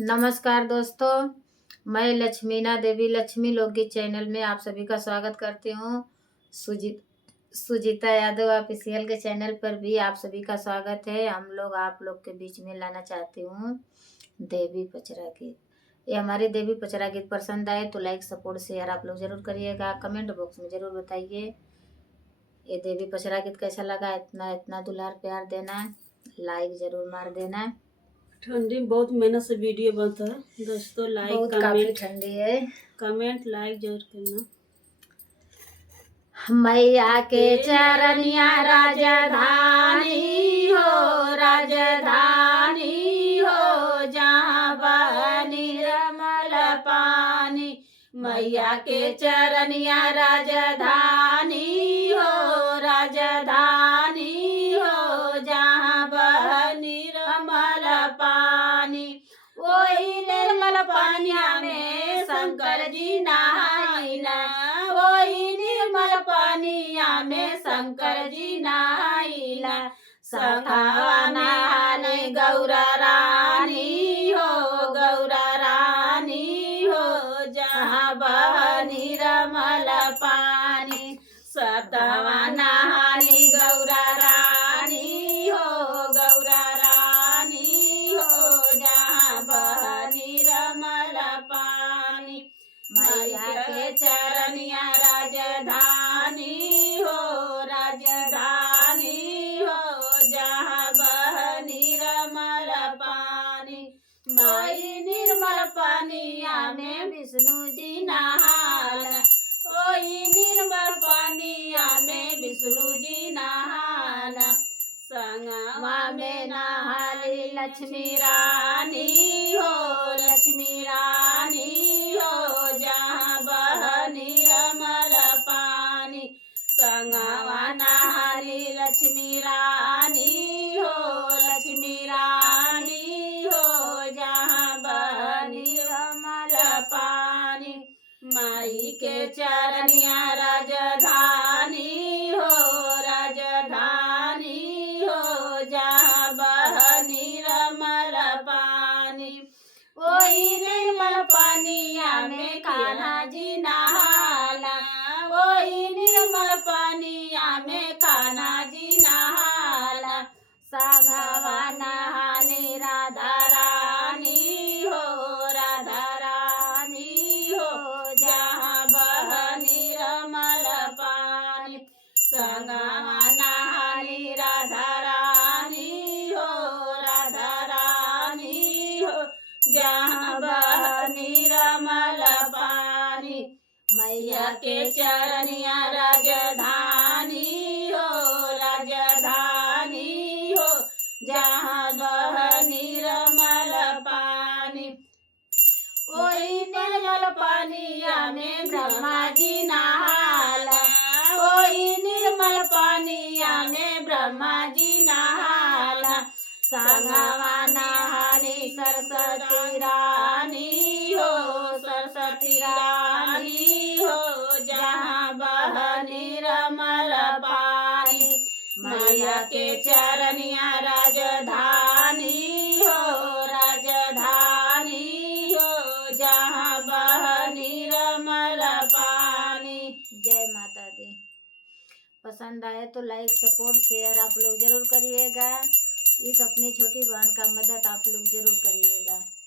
नमस्कार दोस्तों, मैं लक्ष्मीना देवी लक्ष्मी लोकगीत चैनल में आप सभी का स्वागत करती हूँ। सुजीता यादव ऑफिशियल के चैनल पर भी आप सभी का स्वागत है। हम लोग आप लोग के बीच में लाना चाहती हूँ देवी पचरा गीत। ये हमारी देवी पचरा गीत पसंद आए तो लाइक सपोर्ट शेयर आप लोग जरूर करिएगा। कमेंट बॉक्स में जरूर बताइए ये देवी पचरा गीत कैसा लगा। इतना दुलार प्यार देना, लाइक जरूर मार देना। ठंडी में बहुत मेहनत से वीडियो बनता है दोस्तों। लाइक बहुत काफी ठंडी है। कमेंट लाइक जरूर करना। मैया के चरनिया राजधानी हो, राजधानी हो, जहाँ बह निर्मल पानी। मैया के चरनिया राजधानी हो, राजधानी हो, जहाँ बह निर्मल पानी। वही निर्मल पानिया में शंकर जी नहाइना, वही निर्मल पानिया में शंकर जी नहाइना। संघवा नहाने गौरा रानी हो, गौरा रानी हो, जहाँ बह निर्मल पानी। सतवा नहाने गौरा रानी हो, गौरा रानी हो, जहाँ बह निर्मल पानी। मैया के चरनिया राजधानी हो, राजधानी हो, जहाँ बह निर्मल पानी। वही निर्मल पानिया में विष्णु जी नहाना, वही निर्मल पानिया में विष्णु जी नहाना। संगवा में नहाली लक्ष्मी रानी हो, लक्ष्मी रानी हो, जहाँ बह निर्मल पानी। संगवा नहाली लक्ष्मी रानी हो, लक्ष्मी रानी हो, जहाँ बह निर्मल पानी। माई के चरनिया राजधानी हो, राजधानी हो, जहाँ बह निर्मल पानी। वही निर्मल पानिया में कान्हा जी नहाना, वही निर्मल पानिया में कान्हा जी नहाना। संघवा नहाने राधा रानी हो, राधा रानी हो, जहाँ बह निर्मल पानी। संगवा नहाने राधा रानी हो, राधा रानी हो, जहाँ बह निर्मल पानी। मैया के चरनिया राजधानी हो, राजधानी हो, जहाँ बह निर्मल पानी। वही निर्मल पानिया में ब्रह्मा जी नहाला, वही निर्मल पानिया में ब्रह्मा जी नहाला। संगवा नहाने सरस्वती रानी हो, सरस्वती रानी हो, जहाँ बह निर्मल पानी। मैया के चरनिया राजधानी हो, राजधानी हो, जहाँ बह निर्मल पानी। जय माता दी। पसंद आए तो लाइक सपोर्ट शेयर आप लोग जरूर करिएगा। इस अपनी छोटी बहन का मदद आप लोग जरूर करिएगा।